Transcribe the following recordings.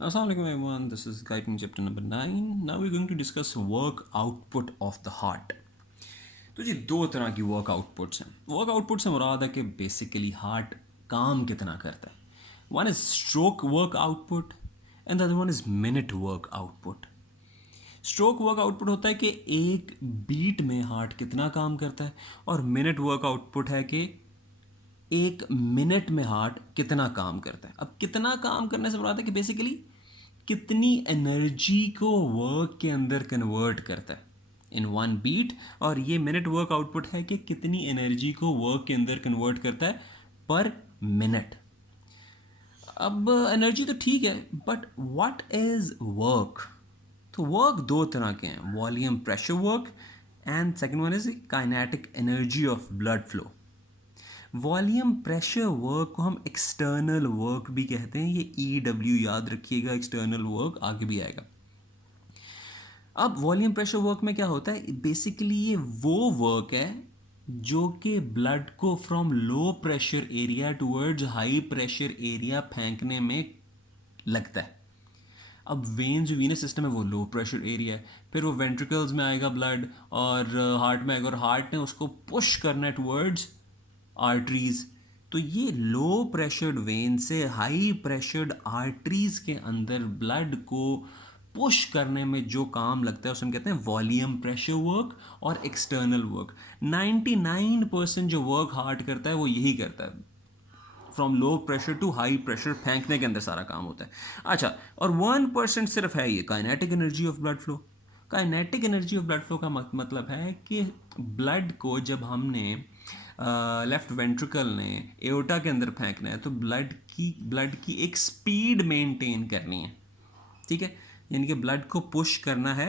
Assalamualaikum everyone, this is Guiding chapter number 9. Now we're going to discuss work output of the heart. तो जी दो तरह की work outputs हैं. Work output से मुराद है कि बेसिकली हार्ट काम कितना करता है. One is stroke work output and the other one is minute work output. Stroke work output होता है कि एक बीट में हार्ट कितना काम करता है, और मिनट वर्क आउटपुट है कि एक मिनट में हार्ट कितना काम करता है. अब कितना काम करने से मुराद है कि बेसिकली कितनी एनर्जी को वर्क के अंदर कन्वर्ट करता है इन वन बीट, और ये मिनट वर्क आउटपुट है कि कितनी एनर्जी को वर्क के अंदर कन्वर्ट करता है पर मिनट. अब एनर्जी तो ठीक है, बट व्हाट इज वर्क? तो वर्क दो तरह के हैं, volume pressure work and second one is kinetic energy of blood flow. Volume pressure work को हम एक्सटर्नल वर्क भी कहते हैं. ये EW याद रखिएगा, एक्सटर्नल वर्क आगे भी आएगा. अब वॉल्यूम प्रेशर वर्क में क्या होता है, बेसिकली ये वो वर्क है जो कि ब्लड को from low pressure area towards high pressure area फेंकने में लगता है. अब वेन जो वीनस सिस्टम है वो लो प्रेशर एरिया है, फिर वो वेंट्रिकल्स में आएगा ब्लड और हार्ट में आएगा, और हार्ट ने उसको पुश करना है टूवर्ड्स आर्टरीज. तो ये लो प्रेशर्ड वेन से हाई प्रेशर्ड आर्टरीज के अंदर ब्लड को पुश करने में जो काम लगता है उसे हम कहते हैं वॉल्यूम प्रेशर वर्क और एक्सटर्नल वर्क. 99% जो वर्क हार्ट करता है वो यही करता है, from low pressure to high pressure फेंकने के अंदर सारा काम होता है. अच्छा, और 1% सिर्फ है ये kinetic energy of blood flow. Kinetic energy of blood flow का मतलब है कि ब्लड को जब हमने लेफ्ट वेंट्रिकल ने एओर्टा के अंदर फेंकना है तो ब्लड की एक स्पीड मेंटेन करनी है. ठीक है, यानी कि ब्लड को पुश करना है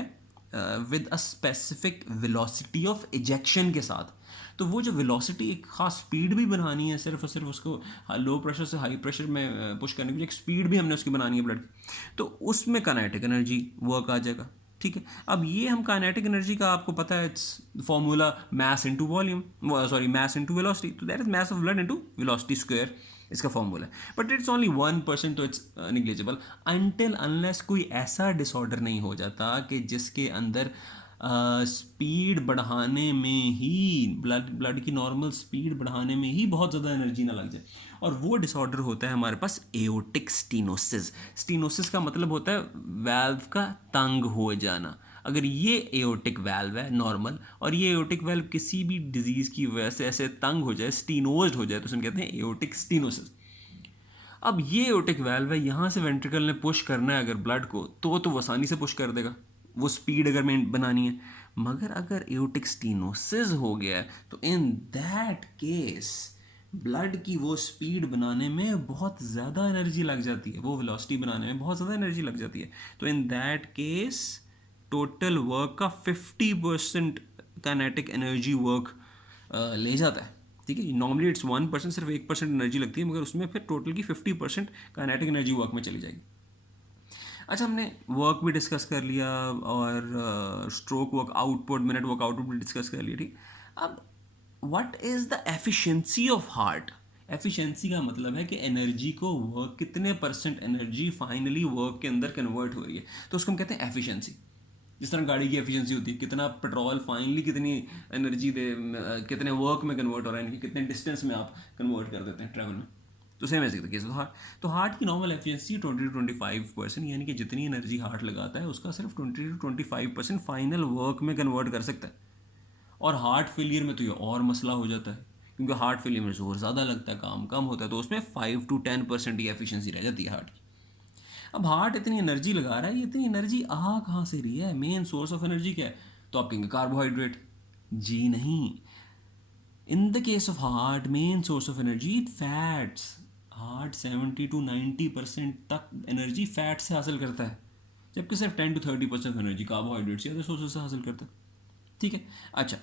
with a specific velocity of ejection के साथ. तो वो जो वेलोसिटी, एक खास स्पीड भी बनानी है, सिर्फ और सिर्फ उसको लो प्रेशर से हाई प्रेशर में पुश करने की एक स्पीड भी हमने उसकी बनानी है ब्लड की, तो उसमें काइनेटिक एनर्जी वर्क आ जाएगा. ठीक है, अब ये हम काइनेटिक एनर्जी का आपको पता है, it's formula mass into volume, sorry mass into velocity. तो that is mass of blood into velocity square, इसका फॉर्मूला है. बट इट्स ओनली 1%, तो इट्स निग्लिजिबल अनटिल अनलेस कोई ऐसा डिसऑर्डर नहीं हो जाता कि जिसके अंदर स्पीड बढ़ाने में ही ब्लड की नॉर्मल स्पीड बढ़ाने में ही बहुत ज़्यादा एनर्जी ना लग जाए. और वो डिसऑर्डर होता है हमारे पास एओर्टिक स्टीनोसिस. स्टीनोसिस का मतलब होता है वाल्व का तंग हो जाना. अगर ये एओर्टिक वाल्व है नॉर्मल, और ये एओर्टिक वाल्व किसी भी डिजीज़ की वजह से ऐसे तंग हो जाए, स्टीनोज्ड हो जाए, तो हम कहते हैं एओर्टिक स्टीनोसिस. अब ये एओर्टिक वाल्व है, यहाँ से वेंट्रिकल ने पुश करना है अगर ब्लड को, तो वो आसानी से पुश कर देगा, वो स्पीड अगर में बनानी है. मगर अगर एओर्टिक स्टीनोसिस हो गया है तो इन दैट केस ब्लड की वो स्पीड बनाने में बहुत ज़्यादा एनर्जी लग जाती है, वो वेलोसिटी बनाने में बहुत ज़्यादा एनर्जी लग जाती है. तो in that case total work का 50% काइनेटिक एनर्जी वर्क ले जाता है. ठीक है, नॉर्मली इट्स 1%, सिर्फ 1% एनर्जी लगती है, मगर उसमें फिर टोटल की 50% काइनेटिक एनर्जी वर्क में चली जाएगी. अच्छा, हमने वर्क भी डिस्कस कर लिया और stroke work output, minute work output भी डिस्कस कर लिया. ठीक, अब what is the efficiency of heart? Efficiency का मतलब है कि एनर्जी को वर्क, कितने % एनर्जी फाइनली वर्क के अंदर कन्वर्ट हो रही है, तो उसको हम कहते हैं एफिशिएंसी. जिस तरह गाड़ी की एफिशिएंसी होती है, कितना पेट्रोल फाइनली कितनी एनर्जी दे, कितने वर्क में कन्वर्ट हो रहा है, कितने डिस्टेंस में आप कन्वर्ट कर देते हैं ट्रैवल में. तो सेम ऐसे केस तो हार्ट की नॉर्मल एफिशिएंसी 20 to 25%, यानी कि जितनी एनर्जी हार्ट लगाता है उसका सिर्फ 20 to 25% फाइनल वर्क में कन्वर्ट कर सकता है. और हार्ट फेलियर में तो ये और मसला हो जाता है, क्योंकि हार्ट फेलियर में जोर ज़्यादा लगता है, काम कम होता है, तो उसमें 5 to 10% ही एफिशिएंसी रह जाती है हार्ट की. अब हार्ट इतनी एनर्जी लगा रहा है, ये इतनी एनर्जी आ कहाँ से रही है? मेन सोर्स ऑफ एनर्जी क्या है? तो आप कहेंगे कार्बोहाइड्रेट. जी नहीं. In the case of heart, main source of energy fats. Heart 70 to 90% तक एनर्जी फैट से हासिल करता है, जबकि सिर्फ 10 to 30% एनर्जी कार्बोहाइड्रेट से अदर सोर्सेज से हासिल करता है. ठीक है, अच्छा,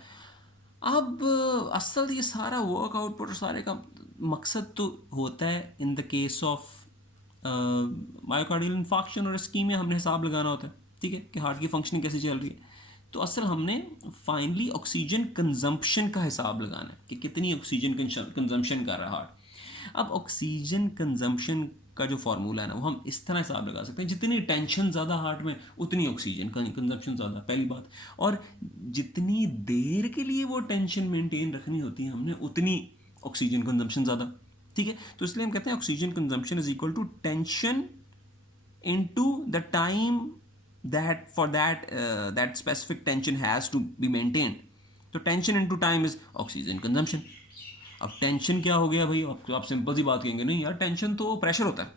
अब असल ये सारा वर्क आउटपुट और सारे का मकसद तो होता है in the case of myocardial infarction और इस्कीमिया, हमने हिसाब लगाना होता है. ठीक है, कि हार्ट की फंक्शनिंग कैसे चल रही है. तो असल हमने फाइनली ऑक्सीजन कंजम्पशन का हिसाब लगाना है कि कितनी ऑक्सीजन कंजम्पशन कर रहा है हार्ट. अब ऑक्सीजन कंजम्पशन का जो फार्मूला है ना, वो हम इस तरह हिसाब लगा सकते हैं, जितनी टेंशन ज़्यादा हार्ट में उतनी ऑक्सीजन का कंजप्शन ज़्यादा, पहली बात। और जितनी देर के लिए वो टेंशन मेंटेन रखनी होती है हमने, उतनी ऑक्सीजन कंजम्पशन ज़्यादा। ठीक है, तो इसलिए हम कहते हैं oxygen consumption is equal to tension into the time that for that specific tension has to be maintained. तो tension into time is oxygen consumption. अब टेंशन क्या हो गया भाई, आप सिंपल सी बात कहेंगे नहीं यार टेंशन तो प्रेशर होता है,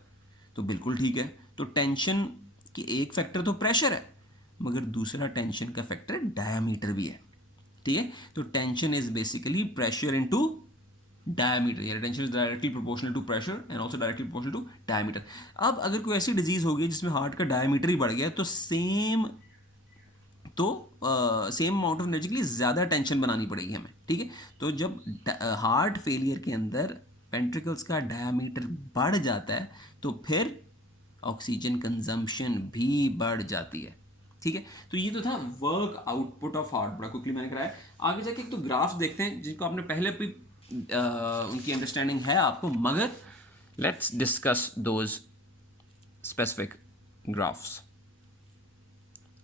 तो बिल्कुल ठीक है। तो टेंशन की एक फैक्टर तो प्रेशर है, मगर दूसरा टेंशन का फैक्टर डायमीटर भी है। ठीक है, तो tension is basically pressure into diameter, या tension is directly proportional to pressure and also directly proportional to diameter. अब अगर कोई ऐसी डिजीज होगी जिसमें हार्ट का डायमीटर ही बढ़ गया, तो सेम अमाउंट ऑफ एनर्जी के लिए ज़्यादा टेंशन बनानी पड़ेगी हमें। ठीक है, तो जब हार्ट फेलियर के अंदर वेंट्रिकल्स का डायमीटर बढ़ जाता है, तो फिर ऑक्सीजन कंजम्पशन भी बढ़ जाती है। ठीक है, तो ये तो था वर्क आउटपुट ऑफ हार्ट, बड़ा क्विकली मैंने कराया। आगे जाके एक तो ग्राफ्स देखते हैं जिनको आपने पहले भी उनकी अंडरस्टैंडिंग है आपको, मगर let's discuss those specific graphs.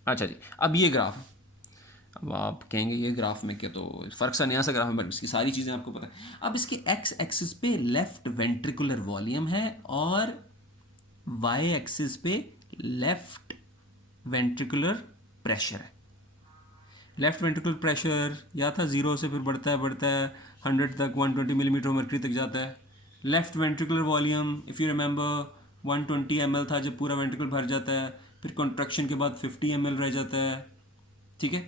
अच्छा जी, अब ये ग्राफ, अब आप कहेंगे ये ग्राफ में क्या, तो फ़र्क सा नया सा ग्राफ है, बट इसकी सारी चीज़ें आपको पता है। अब इसके एक्स एक्सिस पे लेफ्ट वेंट्रिकुलर वॉल्यूम है और वाई एक्सिस पे लेफ्ट वेंट्रिकुलर प्रेशर है। लेफ्ट वेंट्रिकुलर प्रेशर या था 0 से फिर बढ़ता है 100 तक, 120 मिलीमीटर मर्क्यूरी तक जाता है। Left ventricular volume if you remember 120 ml था जब पूरा वेंट्रिकल भर जाता है, फिर कॉन्ट्रैक्शन के बाद 50 ml रह जाता है। ठीक है,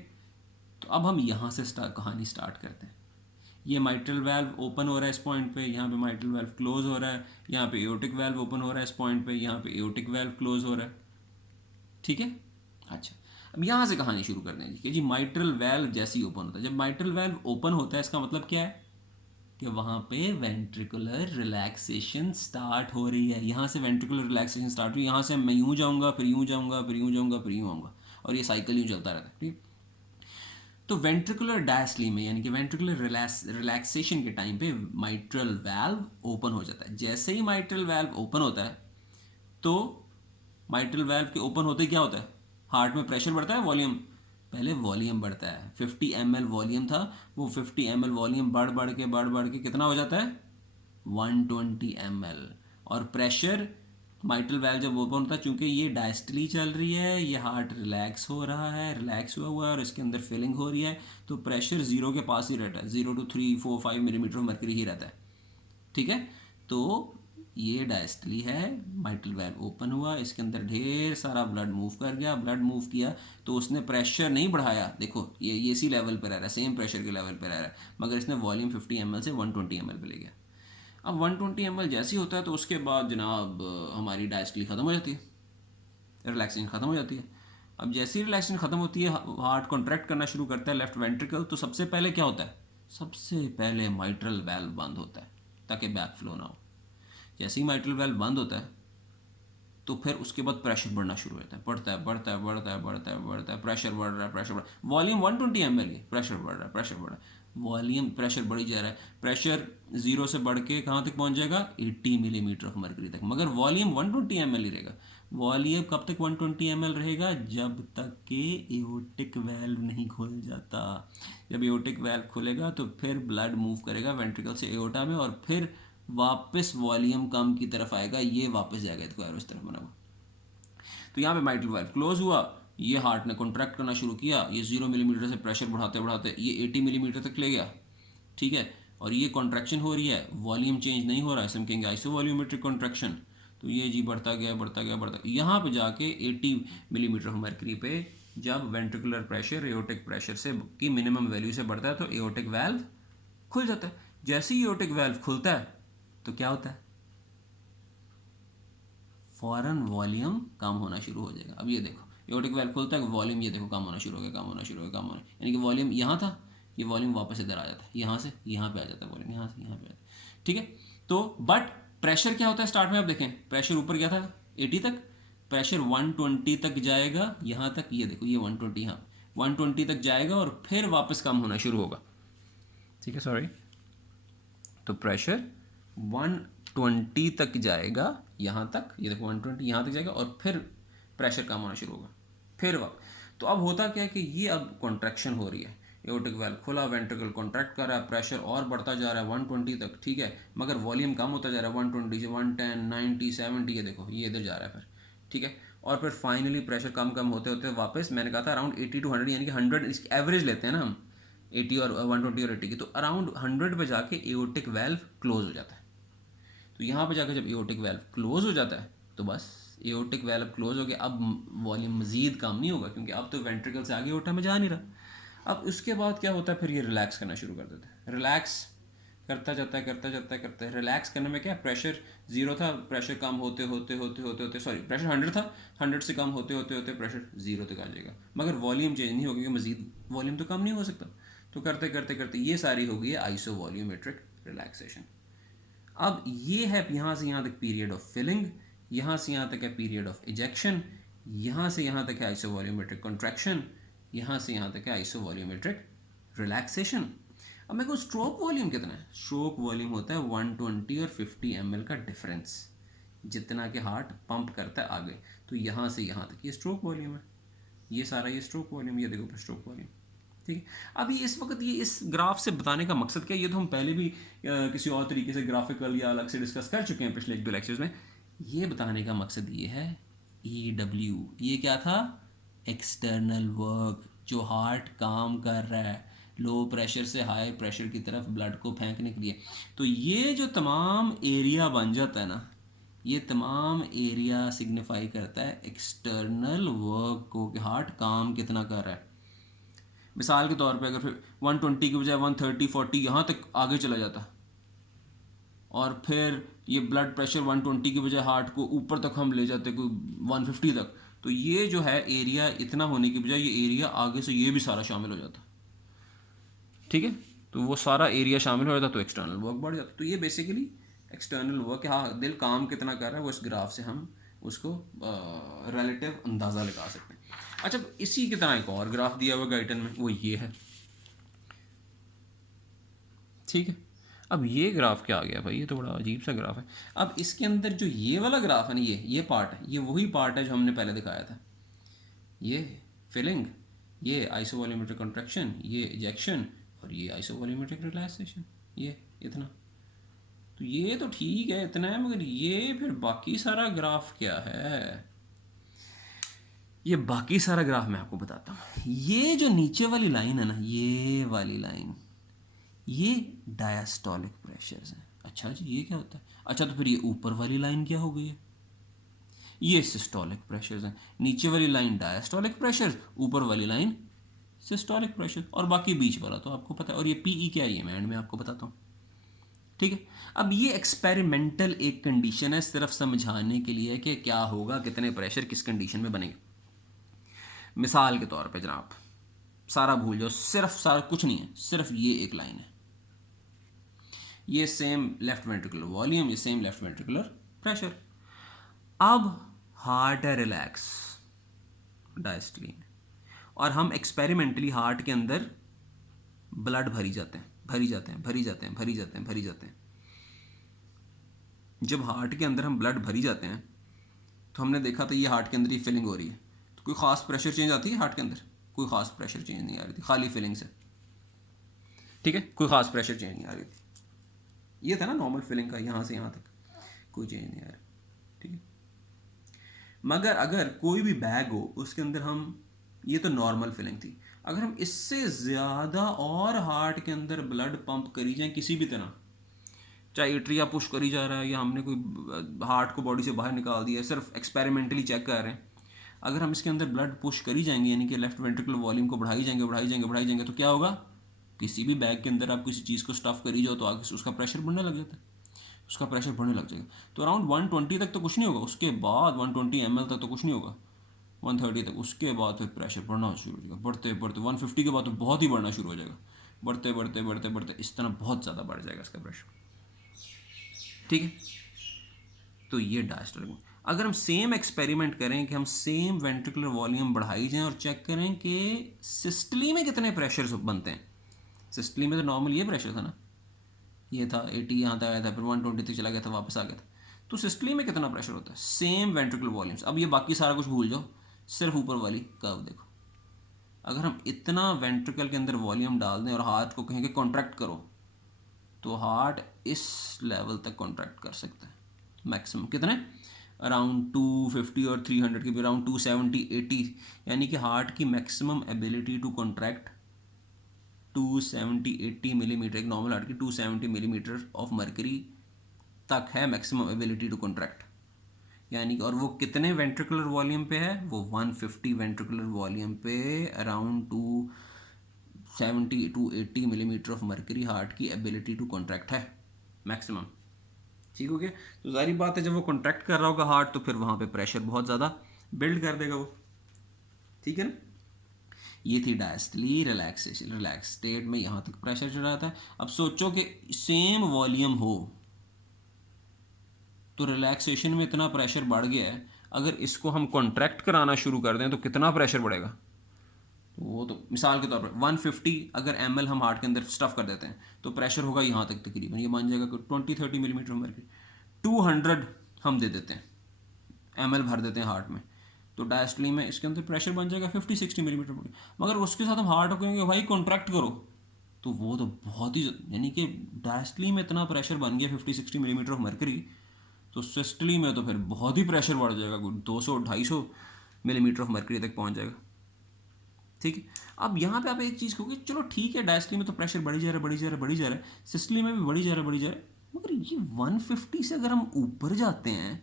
तो अब हम यहाँ से कहानी स्टार्ट करते हैं। ये माइट्रल वाल्व ओपन हो रहा है इस पॉइंट पे, यहाँ पे माइट्रल वाल्व क्लोज हो रहा है, यहाँ पे एओर्टिक वाल्व ओपन हो रहा है इस पॉइंट पे, यहाँ पे एओर्टिक वाल्व क्लोज हो रहा है। ठीक है, अच्छा अब यहाँ से कहानी शुरू करते हैं कि जी माइट्रल वाल्व जैसे ही ओपन होता है, जब माइट्रल वाल्व ओपन होता है इसका मतलब क्या है कि वहाँ पे वेंट्रिकुलर रिलैक्सेशन स्टार्ट हो रही है। यहाँ से वेंट्रिकुलर रिलैक्सेशन स्टार्ट हुई, यहाँ से मैं यूँ जाऊँगा, फिर यूँ जाऊँगा, फिर यूँ जाऊँगा, फिर यूँ आऊँगा, और ये साइकिल यूँ चलता रहता है। ठीक, तो वेंट्रिकुलर डायस्टली में यानी कि वेंट्रिकुलर रिलैक्सेशन के टाइम पे माइट्रल वाल्व ओपन हो जाता है। जैसे ही माइट्रल वाल्व ओपन होता है, तो माइट्रल वाल्व के ओपन होते ही क्या होता है, हार्ट में प्रेशर बढ़ता है, वॉल्यूम, पहले वॉल्यूम बढ़ता है। 50 ml वॉल्यूम था, वो 50 ml वॉल्यूम बढ़ के कितना हो जाता है 120 ml। और प्रेशर माइट्रल वाल्व जब ओपन होता है, चूंकि ये डायस्टली चल रही है, ये हार्ट रिलैक्स हो रहा है, रिलैक्स हुआ है और इसके अंदर फिलिंग हो रही है, तो प्रेशर 0 के पास ही रहता है, 0 to 3, 4, 5 मिलीमीटर मर्क्यूरी ही रहता है। ठीक है, तो ये डायस्टली है, माइट्रल वाल्व ओपन हुआ, इसके अंदर ढेर सारा ब्लड मूव कर गया, ब्लड मूव किया तो उसने प्रेशर नहीं बढ़ाया, देखो ये इसी लेवल पर रह रहा है, सेम प्रेशर के लेवल पर रह रहा है, मगर इसने वॉल्यूम 50 ml से 120 ml पे ले गया। अब 120 ml जैसे ही होता है तो उसके बाद जनाब हमारी डायस्टली ख़त्म हो जाती है, रिलैक्सेशन ख़त्म हो जाती है। अब जैसे ही रिलैक्सेशन ख़त्म होती है, हार्ट कॉन्ट्रैक्ट करना शुरू करता है लेफ्ट वेंट्रिकल, तो सबसे पहले क्या होता है, सबसे पहले माइट्रल वाल्व बंद होता है ताकि बैक फ्लो ना हो। जैसे ही माइट्रल वाल्व बंद होता है, तो फिर उसके बाद प्रेशर बढ़ना शुरू होता है, बढ़ता है, प्रेशर बढ़ रहा है, वॉल्यूम 120 ml है, प्रेशर बढ़ रहा है, वॉल्यूम प्रेशर बढ़ी जा रहा है, प्रेशर 0 से बढ़ के कहाँ तक पहुँच जाएगा 80 मिलीमीटर ऑफ मर्करी तक, मगर वॉल्यूम 120 ml ही रहेगा। वॉल्यूम कब तक 120 ml रहेगा, जब तक कि एओर्टिक वाल्व नहीं खुल जाता। जब एओर्टिक वाल्व खुलेगा तो फिर ब्लड मूव करेगा वेंट्रिकल से एओर्टा में, और फिर वापस वॉल्यूम कम की तरफ आएगा, ये वापस जाएगा इसको एरो इस तरफ बना हुआ। तो यहाँ पे माइट्रल वाल्व क्लोज हुआ, ये हार्ट ने कॉन्ट्रैक्ट करना शुरू किया, ये 0 मिलीमीटर से प्रेशर बढ़ाते ये 80 मिलीमीटर तक ले गया। ठीक है, और ये कॉन्ट्रैक्शन हो रही है, वॉल्यूम चेंज नहीं हो रहा है, इसे हम कहेंगे आइसोवॉल्यूमेट्रिक कॉन्ट्रैक्शन। तो ये जी बढ़ता गया, यहाँ पे जाके 80 मिलीमीटर ऑफ मर्करी पे जब वेंट्रिकुलर प्रेशर एओर्टिक प्रेशर से की मिनिमम वैल्यू से बढ़ता है, तो एओर्टिक वाल्व खुल जाता है। जैसे ही एओर्टिक वाल्व खुलता है तो क्या होता है, फौरन वॉल्यूम कम होना शुरू हो जाएगा। अब ये देखो एओर्टिक वाल्व खुलता है, वॉल्यूम ये देखो कम होना शुरू हो गया, यानी कि वॉल्यूम यहाँ था, ये वॉल्यूम वापस इधर आ जाता है, यहाँ से यहाँ पे आ जाता है वॉल्यूम, यहाँ से यहाँ पे आ जाता है। ठीक है, तो बट प्रेशर क्या होता है स्टार्ट में, आप देखें प्रेशर ऊपर गया था 80 तक, प्रेशर 120 तक जाएगा, यहाँ तक ये देखो ये 120, यहाँ 120 तक जाएगा और फिर वापस कम होना शुरू होगा। ठीक है, सॉरी, तो प्रेशर 120 तक जाएगा, यहाँ तक, ये देखो 120 यहाँ तक जाएगा और फिर प्रेशर कम होना शुरू होगा, फिर तो अब होता क्या है कि ये अब कॉन्ट्रैक्शन हो रही है, एओर्टिक वाल्व खुला, वेंट्रिकल कॉन्ट्रैक्ट कर रहा है, प्रेशर और बढ़ता जा रहा है 120 तक, ठीक है, मगर वॉल्यूम कम होता जा रहा है 120 से 110, 90, 70, ये देखो ये इधर जा रहा है फिर, ठीक है, और फिर फाइनली प्रेशर कम कम होते होते वापस, मैंने कहा था अराउंड 80 to 100, यानी कि 100 इसकी एवरेज लेते हैं ना हम, 80 और 120 और 80 की, तो अराउंड 100 पे जाके एओर्टिक वाल्व क्लोज हो जाता है। तो यहाँ पे जाकर जब एओर्टिक वाल्व क्लोज हो जाता है तो बस एओर्टिक वाल्व क्लोज हो गया, अब वॉल्यूम मज़ीद कम नहीं होगा क्योंकि अब तो वेंट्रिकल से आगे एओर्टा में जा नहीं रहा। अब उसके बाद क्या होता है, फिर ये रिलैक्स करना शुरू कर देता है, रिलैक्स करता जाता है। रिलैक्स करने में क्या, प्रेशर 0 था, प्रेशर कम होते होते सॉरी प्रेशर 100 था, 100 से कम होते होते प्रेशर 0 तक आ जाएगा, मगर वॉल्यूम चेंज नहीं होगा क्योंकि मज़ीद वॉल्यूम तो कम नहीं हो सकता। तो करते ये सारी हो गई है आइसो वॉल्यूमेट्रिक रिलैक्सेशन। अब ये है यहाँ से यहाँ तक पीरियड ऑफ फिलिंग, यहाँ से यहाँ तक है पीरियड ऑफ इजेक्शन, यहाँ से यहाँ तक है आइसोवॉल्यूमेट्रिक कॉन्ट्रैक्शन, यहाँ से यहाँ तक है आइसोवॉल्यूमेट्रिक रिलैक्सेशन। अब मेरे को स्ट्रोक वॉल्यूम कितना है, स्ट्रोक वॉल्यूम होता है 120 और 50 ml का डिफरेंस, जितना कि हार्ट पंप करता है आगे, तो यहाँ से यहाँ तक ये स्ट्रोक वॉल्यूम है, ये सारा ये स्ट्रोक वॉल्यूम, ये देखो स्ट्रोक वॉल्यूम, ठीक है। अभी इस वक्त ये इस ग्राफ से बताने का मकसद क्या है, ये तो हम पहले भी किसी और तरीके से ग्राफिकल या अलग से डिस्कस कर चुके हैं पिछले 1-2 लेक्चर्स में। ये बताने का मकसद ये है EW, ये क्या था, एक्सटर्नल वर्क, जो हार्ट काम कर रहा है लो प्रेशर से हाई प्रेशर की तरफ ब्लड को फेंकने के लिए। तो ये जो तमाम एरिया बन जाता है ना, ये तमाम एरिया सिग्निफाई करता है एक्सटर्नल वर्क को, कि हार्ट काम कितना कर रहा है। मिसाल के तौर पे अगर फिर 120 की बजाय 130, 40 यहाँ तक आगे चला जाता और फिर ये ब्लड प्रेशर 120 की बजाय हार्ट को ऊपर तक हम ले जाते कोई 150 तक, तो ये जो है एरिया इतना होने की बजाय ये एरिया आगे से ये भी सारा शामिल हो जाता, ठीक है, तो वो सारा एरिया शामिल हो जाता तो एक्सटर्नल वर्क बढ़ जाता। तो ये बेसिकली एक्सटर्नल वर्क, हाँ दिल काम कितना कर रहा है वो इस ग्राफ से हम उसको रिलेटिव अंदाज़ा लगा सकते हैं। अच्छा, इसी की तरह एक और ग्राफ दिया हुआ गाइडन में, वो ये है, ठीक है। अब ये ग्राफ क्या आ गया भाई, ये तो बड़ा अजीब सा ग्राफ है। अब इसके अंदर जो ये वाला ग्राफ है ना, ये पार्ट है, ये वही पार्ट है जो हमने पहले दिखाया था, ये फिलिंग, ये आइसोवॉल्यूमेट्रिक कॉन्ट्रैक्शन, ये इजेक्शन और ये आइसोवॉल्यूमेट्रिक रिलैक्सेशन, ये इतना। तो ये तो ठीक है इतना है, मगर ये फिर बाकी सारा ग्राफ क्या है, ये बाकी सारा ग्राफ मैं आपको बताता हूँ। ये जो नीचे वाली लाइन है ना, ये वाली लाइन, ये डायस्टोलिक प्रेशर्स हैं। अच्छा जी, ये क्या होता है, अच्छा तो फिर ये ऊपर वाली लाइन क्या हो गई है, ये सिस्टोलिक प्रेशर्स हैं। नीचे वाली लाइन डायस्टोलिक प्रेशर्स, ऊपर वाली लाइन सिस्टोलिक प्रेशर, और बाकी बीच वाला तो आपको पता है। और ये पीई क्या है, ये मैं एंड में आपको बताता हूँ, ठीक है। अब ये एक्सपेरिमेंटल एक कंडीशन है, सिर्फ समझाने के लिए कि क्या होगा, कितने प्रेशर किस कंडीशन में बनेंगे। मिसाल के तौर पे जनाब, सारा भूल जाओ, सिर्फ सारा कुछ नहीं है, सिर्फ ये एक लाइन है, ये सेम लेफ्ट वेंट्रिकुलर वॉल्यूम, ये सेम लेफ्ट वेंट्रिकुलर प्रेशर। अब हार्ट है रिलैक्स, डायस्टोलिन, और हम एक्सपेरिमेंटली हार्ट के अंदर ब्लड भरी जाते हैं। जब हार्ट के अंदर हम ब्लड भरी जाते हैं तो हमने देखा था ये हार्ट के अंदर ही फिलिंग हो रही है, तो कोई ख़ास प्रेशर चेंज आती है हार्ट के अंदर, कोई ख़ास प्रेशर चेंज नहीं आ रही थी, खाली फिलिंग से, ठीक है, कोई ख़ास प्रेशर चेंज नहीं आ रही थी। ये था ना नॉर्मल फिलिंग का, यहाँ से यहाँ तक कोई चेंज नहीं आ रहा, ठीक है। मगर अगर कोई भी बैग हो उसके अंदर हम, ये तो नॉर्मल फिलिंग थी, अगर हम इससे ज़्यादा और हार्ट के अंदर ब्लड पंप करी जाए किसी भी तरह, चाहे एट्रिया पुश करी जा रहा है या हमने कोई हार्ट को बॉडी से बाहर निकाल दिया है, सिर्फ एक्सपेरिमेंटली चेक कर रहे हैं, अगर हम इसके अंदर ब्लड पुश करी जाएंगे, यानी कि लेफ्ट वेंट्रिकुलर वॉल्यूम को बढ़ाई जाएंगे, तो क्या होगा, किसी भी बैग के अंदर आप किसी चीज़ को स्टफ़ करी जाओ तो आगे उसका प्रेशर बढ़ने लग जाता है, उसका प्रेशर बढ़ने लग जाएगा। तो अराउंड 120 तक तो कुछ नहीं होगा, उसके बाद 120 ml तक तो कुछ नहीं होगा, 130 तक, उसके बाद फिर प्रेशर बढ़ना शुरू हो जाएगा, बढ़ते 150 के बाद तो बहुत ही बढ़ना शुरू हो जाएगा, बढ़ते इस तरह बहुत ज़्यादा बढ़ जाएगा इसका प्रेशर, ठीक है। तो ये डायस्टोलिक। अगर हम सेम एक्सपेरिमेंट करें कि हम सेम वेंट्रिकुलर वॉल्यूम बढ़ाई जाएं और चेक करें कि सिस्टली में कितने प्रेशर बनते हैं, सिस्टली में तो नॉर्मल ये प्रेशर था ना, ये था 80, यहाँ तक आया था, फिर 120 तक चला गया था, वापस आ गया था। तो सिस्टली में कितना प्रेशर होता है, सेम वेंट्रिकुलर वॉल्यूम्स। अब ये बाकी सारा कुछ भूल जाओ, सिर्फ ऊपर वाली कर्व देखो। अगर हम इतना वेंट्रिकल के अंदर वॉल्यूम डाल दें और हार्ट को कहेंगे कॉन्ट्रैक्ट करो, तो हार्ट इस लेवल तक कॉन्ट्रैक्ट कर सकता है मैक्सिमम। कितने, अराउंड 250 और 300 के भी अराउंड 270 80, यानी कि हार्ट की maximum ability to contract 270 80 millimetre, एक नॉर्मल हार्ट की 270 मिलीमीटर ऑफ मर्करी तक है मैक्सिमम एबिलिटी टू कॉन्ट्रैक्ट। यानी कि और वो कितने वेंट्रिकुलर वॉल्यूम पे है, वो 150 वेंट्रिकुलर वॉल्यूम पे around 270 to 80 millimetre of mercury heart की एबिलिटी टू कॉन्ट्रैक्ट है मैक्सिमम। ठीक हो गया। तो जारी बात है, जब वो कॉन्ट्रैक्ट कर रहा होगा हार्ट, तो फिर वहाँ पे प्रेशर बहुत ज़्यादा बिल्ड कर देगा वो। ठीक है ना। ये थी डायस्टली रिलैक्सेशन, रिलैक्स स्टेट में यहाँ तक प्रेशर चढ़ रहा था। अब सोचो कि सेम वॉल्यूम हो तो रिलैक्सेशन में इतना प्रेशर बढ़ गया है, अगर इसको हम कॉन्ट्रैक्ट कराना शुरू कर दें तो कितना प्रेशर बढ़ेगा। तो वो तो मिसाल के तौर पर 150 अगर ml हम हार्ट के अंदर स्टफ कर देते हैं तो प्रेशर होगा यहाँ तक तकरीबन, ये मान जाएगा कि 20-30 मिलीमीटर मर्करी। 200 हम दे देते हैं ml भर देते हैं हार्ट में, तो डायस्टली में इसके अंदर प्रेशर बन जाएगा 50-60 मिलीमीटर मर्करी। मगर उसके साथ हम हार्ट को कहेंगे भाई कॉन्ट्रैक्ट करो, तो वो तो बहुत ही, यानी कि डायस्टली में इतना प्रेशर बन गया 50-60 मिलीमीटर ऑफ मर्करी, तो सिस्टली में तो फिर बहुत ही प्रेशर बढ़ जाएगा, 200-250 मिलीमीटर ऑफ मर्करी तक पहुंच जाएगा। ठीक है। अब यहाँ पे आप एक चीज़ कहोगे, चलो ठीक है डायस्टली में तो प्रेशर बढ़ी जा रहा है, बढ़ी जा रहा है, बढ़ी जा रहा है, सिस्टली में भी बढ़ी जा रहा है, बढ़ी जा रहा है, मगर ये 150 से अगर हम ऊपर जाते हैं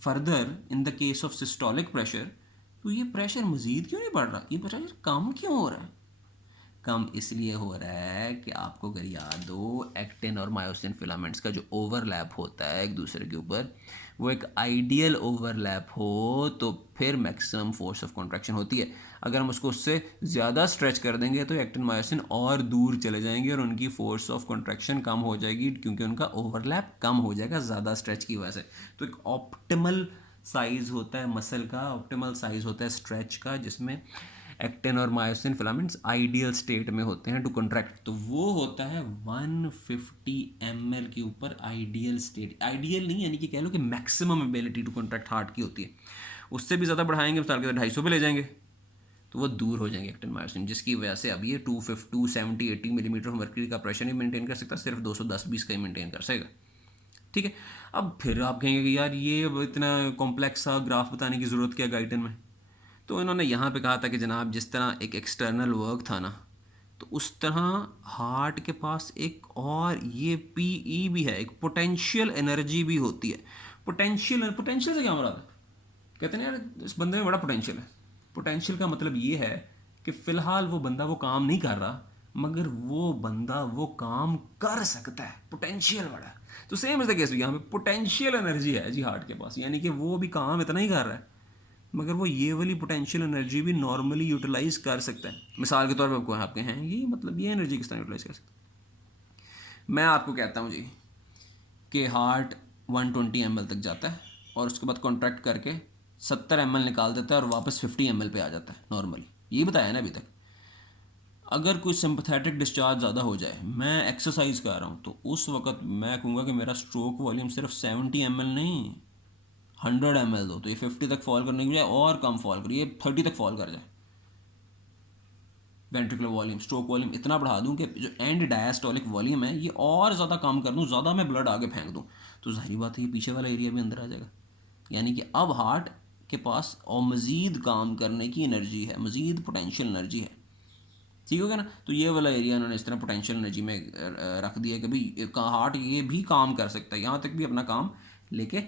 further in the case of systolic pressure, तो ये प्रेशर मज़ीद क्यों नहीं बढ़ रहा, ये प्रेशर कम क्यों हो रहा है। कम इसलिए हो रहा है कि आपको अगर याद हो, एक्टिन और मायोसिन फिलामेंट्स का जो ओवरलैप होता है एक दूसरे के ऊपर, वो एक आइडियल ओवरलैप हो तो फिर मैक्सिमम फोर्स ऑफ कॉन्ट्रैक्शन होती है। अगर हम उसको उससे ज़्यादा स्ट्रेच कर देंगे तो एक्टिन मायोसिन और दूर चले जाएंगे और उनकी फोर्स ऑफ कॉन्ट्रैक्शन कम हो जाएगी, क्योंकि उनका ओवरलैप कम हो जाएगा ज़्यादा स्ट्रेच की वजह से। तो एक ऑप्टिमल साइज़ होता है मसल का, ऑप्टिमल साइज़ होता है स्ट्रेच का, जिसमें एक्टिन और मायोसिन फिलामेंट्स आइडियल स्टेट में होते हैं टू कॉन्ट्रैक्ट, तो वो होता है 150 ml के ऊपर आइडियल स्टेट। आइडियल नहीं, यानी कि कह लो कि maximum ability to contract heart की होती है। उससे भी ज़्यादा बढ़ाएंगे, मिसाल के 250 पे ले जाएंगे, तो वो दूर हो जाएंगे एक्टिन मायोसिन, जिसकी वजह से अब ये 270-80 मिलीमीटर मर्करी का प्रेशर नहीं मेंटेन कर सकता, सिर्फ 210-20 का ही मेंटेन कर सकेगा। ठीक है। अब फिर आप कहेंगे कि यार ये अब इतना कॉम्प्लेक्स सा ग्राफ बताने की ज़रूरत क्या गाइडन में। तो इन्होंने यहाँ पे कहा था कि जनाब जिस तरह एक एक्सटर्नल वर्क था ना, तो उस तरह हार्ट के पास एक और ये पीई भी है, एक पोटेंशियल एनर्जी भी होती है। पोटेंशियल से क्या मराद है, कहते हैं यार इस बंदे में बड़ा पोटेंशियल है। पोटेंशियल का मतलब ये है कि फ़िलहाल वो बंदा वो काम नहीं कर रहा, मगर वो बंदा वो काम कर सकता है, पोटेंशियल बड़ा है। तो सेम इज़ द केस, यहाँ पे पोटेंशियल एनर्जी है जी हार्ट के पास, यानी कि वो भी काम इतना ही कर रहा है, मगर वो ये वाली पोटेंशियल एनर्जी भी नॉर्मली यूटिलाइज कर सकता है। मिसाल के तौर पर आपको आपके हैं ये, मतलब ये एनर्जी किस तरह यूटिलाइज कर सकता है। मैं आपको कहता हूँ जी कि हार्ट 120 ml तक जाता है और उसके बाद कॉन्ट्रैक्ट करके 70 ml निकाल देता है और वापस 50 ml पे आ जाता है नॉर्मली, ये बताया ना अभी तक। अगर कोई सिंपथेटिक डिस्चार्ज ज़्यादा हो जाए, मैं एक्सरसाइज कर रहा हूँ, तो उस वक्त मैं कहूँगा कि मेरा स्ट्रोक वॉल्यूम सिर्फ 70 ml नहीं 100 ml दो, तो ये 50 तक फॉल करने की बजाय और कम फॉल करे, ये 30 तक फॉल कर जाए। वेंट्रिकुलर वॉल्यूम, स्ट्रोक वॉल्यूम इतना बढ़ा दूं कि जो एंड डायस्टोलिक वॉल्यूम है ये और ज़्यादा काम कर दूं, ज़्यादा मैं ब्लड आगे फेंक दूं, तो जाहिर बात है ये पीछे वाला एरिया भी अंदर आ जाएगा। यानी कि अब हार्ट के पास और मज़ीद काम करने की एनर्जी है, मज़ीद पोटेंशियल एनर्जी है। ठीक हो गया ना। तो ये वाला एरिया उन्होंने इस तरह पोटेंशियल एनर्जी में रख दिया कि भाई हार्ट ये भी काम कर सकता है, यहाँ तक भी अपना काम लेके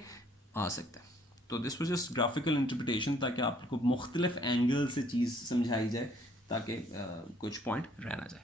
आ सकता है। तो this was just graphical interpretation, ताकि आपको मुख्तलिफ एंगल से चीज़ समझाई जाए, ताकि कुछ पॉइंट रहना जाए।